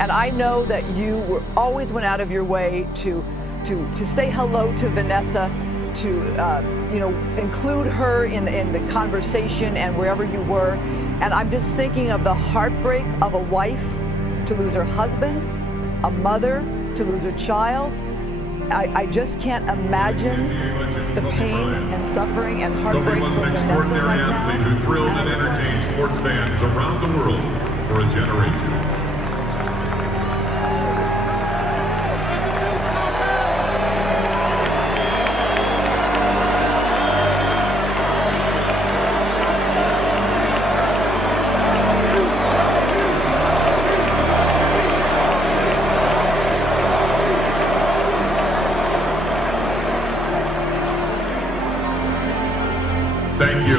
And I know that you always went out of your way to say hello to Vanessa, to include her in the conversation and wherever you were. And I'm just thinking of the heartbreak of a wife to lose her husband, a mother to lose her child. I just can't imagine the pain and suffering and heartbreak for Vanessa right now. Who thrilled and entertained sports fans around the world for a generation. Thank you.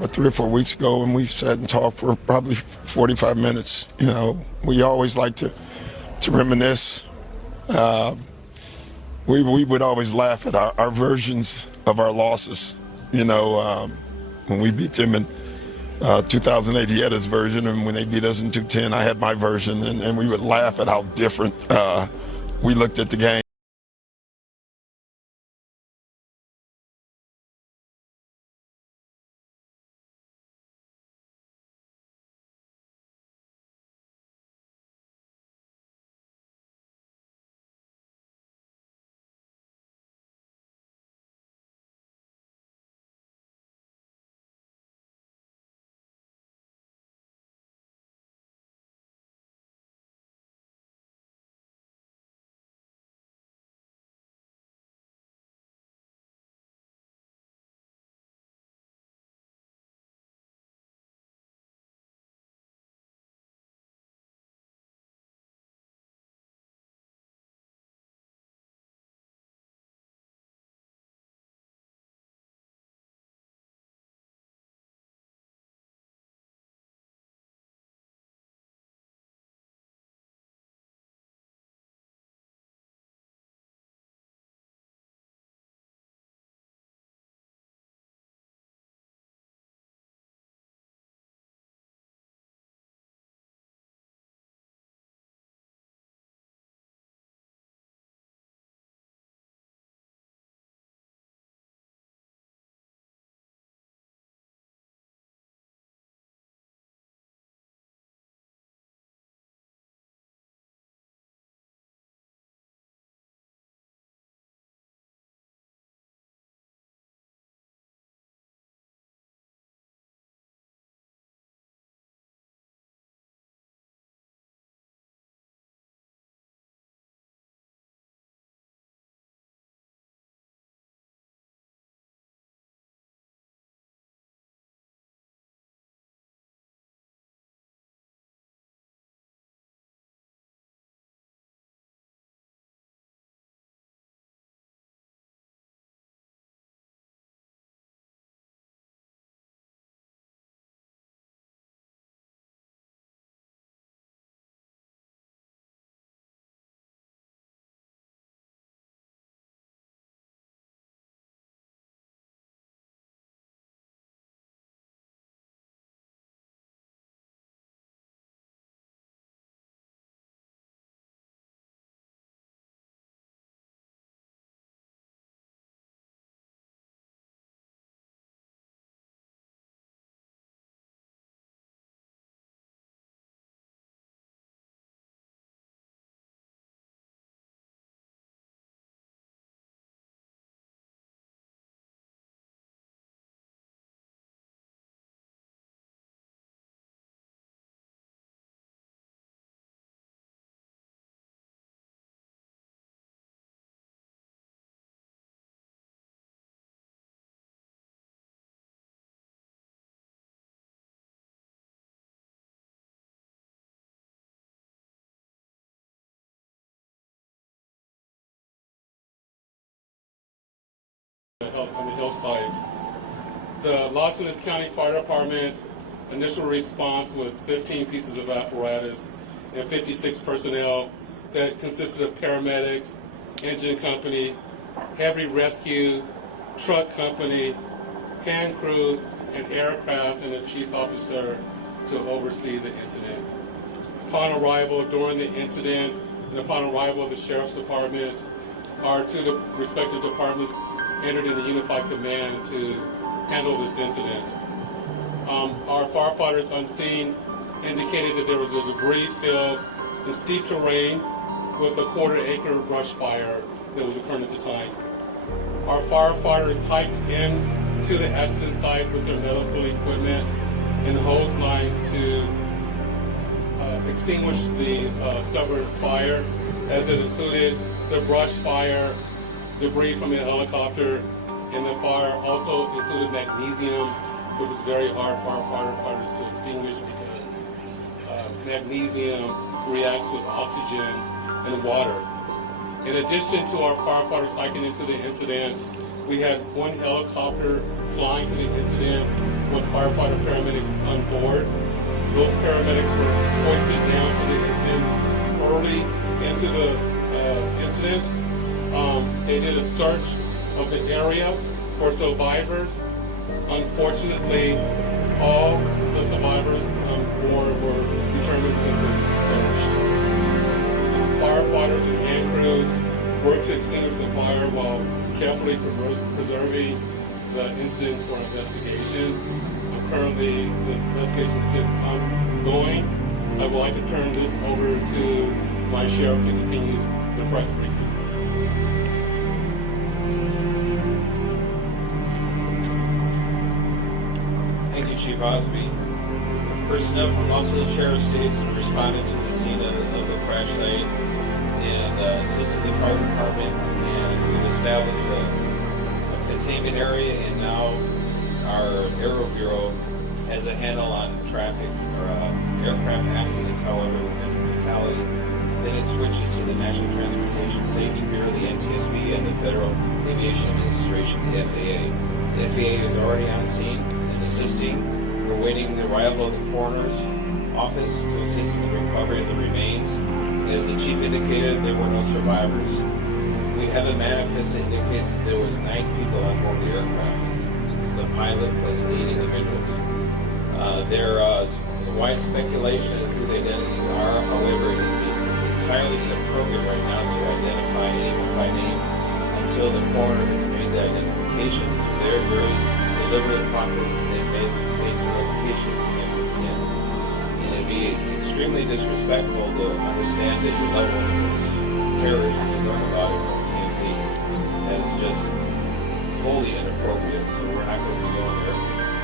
But 3 or 4 weeks ago, and we sat and talked for probably 45 minutes. We always like to reminisce. We would always laugh at our versions of our losses. When we beat them in 2008, he had his version, and when they beat us in 2010, I had my version, and we would laugh at how different we looked at the game. on the hillside. The Los Angeles County Fire Department initial response was 15 pieces of apparatus and 56 personnel that consisted of paramedics, engine company, heavy rescue, truck company, hand crews, and aircraft, and a chief officer to oversee the incident. Upon arrival, during the incident, and upon arrival of the Sheriff's Department, our two respective departments entered into unified command to handle this incident. Our firefighters on scene indicated that there was a debris field in steep terrain with a quarter-acre brush fire that was occurring at the time. Our firefighters hiked in to the accident site with their medical equipment and hose lines to extinguish the stubborn fire, as it included the brush fire, debris from the helicopter, and the fire also included magnesium, which is very hard for our firefighters to extinguish because magnesium reacts with oxygen and water. In addition to our firefighters hiking into the incident, we had one helicopter flying to the incident with firefighter paramedics on board. Those paramedics were hoisted down to the incident early into the incident. They did a search of the area for survivors. Unfortunately, all the survivors on board were determined to perish. Firefighters and hand crews worked to extinguish the fire while carefully preserving the incident for investigation. Currently, this investigation is still ongoing. I would like to turn this over to my sheriff to continue the press briefing. Thank you, Chief Osby. Personnel from Los Angeles Sheriff's Station responded to the scene of the crash site and assisted the fire department, and we've established a containment area, and now our Aero Bureau has a handle on traffic or aircraft accidents. However, when there's a fatality, then it switches to the National Transportation Safety Bureau, the NTSB, and the Federal Aviation Administration, the FAA. The FAA is already on scene and assisting. We're waiting the arrival of the coroner's office to assist in the recovery of the remains. As the chief indicated, there were no survivors. We have a manifest that indicates there was 9 people on board the aircraft, the pilot plus the 8 individuals. There is wide speculation of who the identities are. However, it is entirely inappropriate right now to identify anyone by name until the coroner has made the identifications. They're very deliberate process, and they've made notifications against him. And it'd be extremely disrespectful to understand that your level of terrorism you learn about it from TMZ. That is just wholly inappropriate, so we're not going to be going there.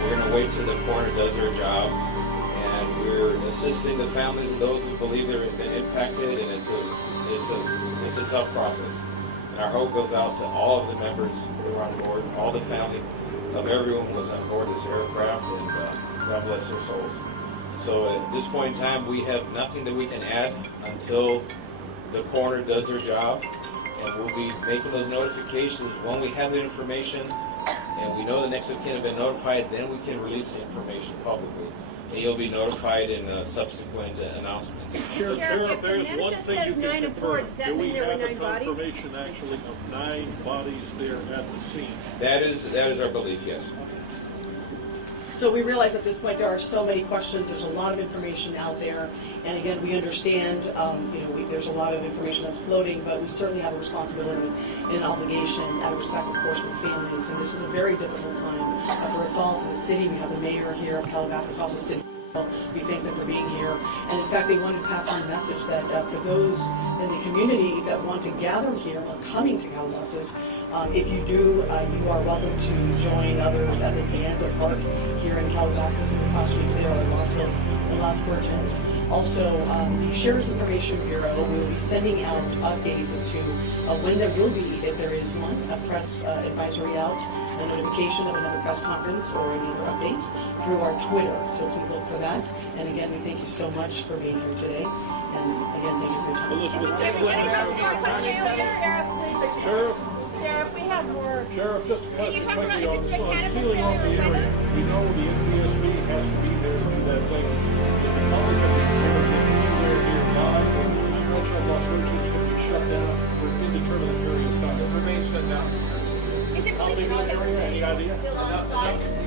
We're going to wait till the coroner does their job, and we're assisting the families of those who believe they've been impacted, and it's a tough process. And our hope goes out to all of the members who are on board, all the family of everyone who was on board this aircraft, and God bless their souls. So at this point in time, we have nothing that we can add until the coroner does their job, and we'll be making those notifications when we have the information and we know the next of kin have been notified. Then we can release the information publicly, and you'll be notified in subsequent announcements. Sheriff, there's one thing you can confirm. Do we have a 9 bodies? confirmation actually of 9 bodies there at the scene? That is our belief, yes. So we realize at this point there are so many questions. There's a lot of information out there, and again, we understand. There's a lot of information that's floating, but we certainly have a responsibility and an obligation, out of respect, of course, for families. And this is a very difficult time for us all, for the city. We have the mayor here of Calabasas, also city. We thank them for being here, and in fact, they wanted to pass on a message that for those in the community that want to gather here or coming to Calabasas, if you do, you are welcome to join others at the Pianza Park here in Calabasas, and the cross streets there are Lost Hills and Las Virgens. Also, the Sheriff's Information Bureau will be sending out updates as to when there will be, if there is one, a press advisory out, a notification of another press conference or any other updates through our Twitter. So please look for that. And again, we thank you so much for being here today. And again, thank you for your time. Sheriff, Sheriff, we have more. Sheriff, just Can you talk about quickly if it's on mechanical sealing off the failure or area. We know the NTSB has to be there to do that thing. If the public can be able to get anywhere nearby, or the stretch of Las Virgenes can be shut down for an indeterminate period of time. It remains shut down. Is it How really big of an area? Any idea? still on site?